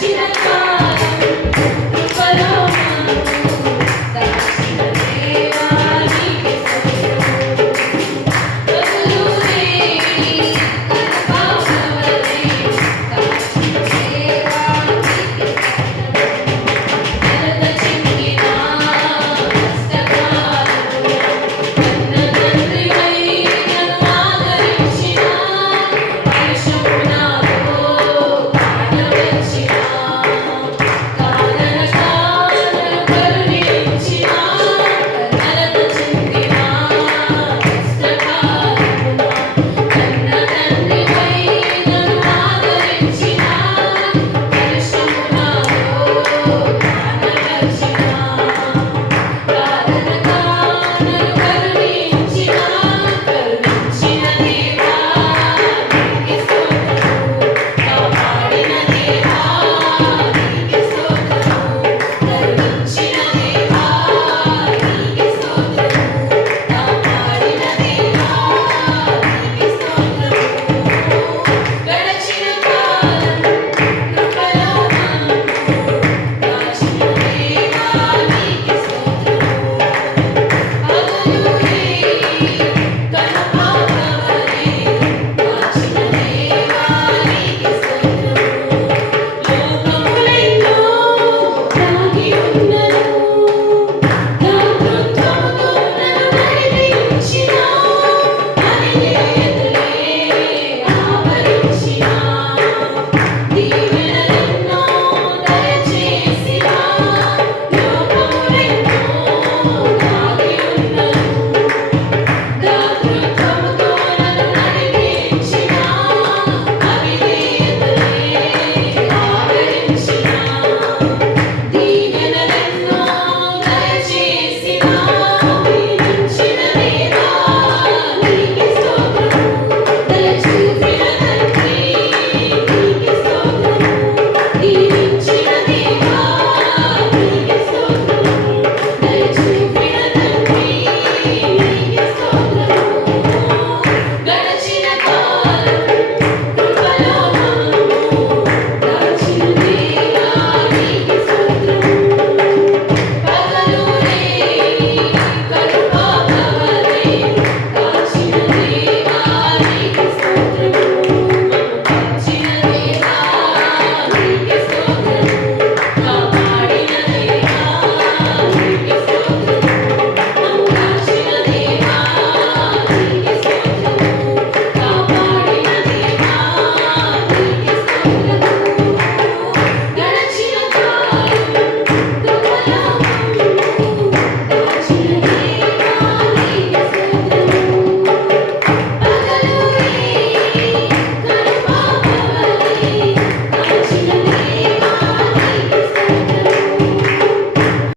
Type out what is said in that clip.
ಚಿರತೆ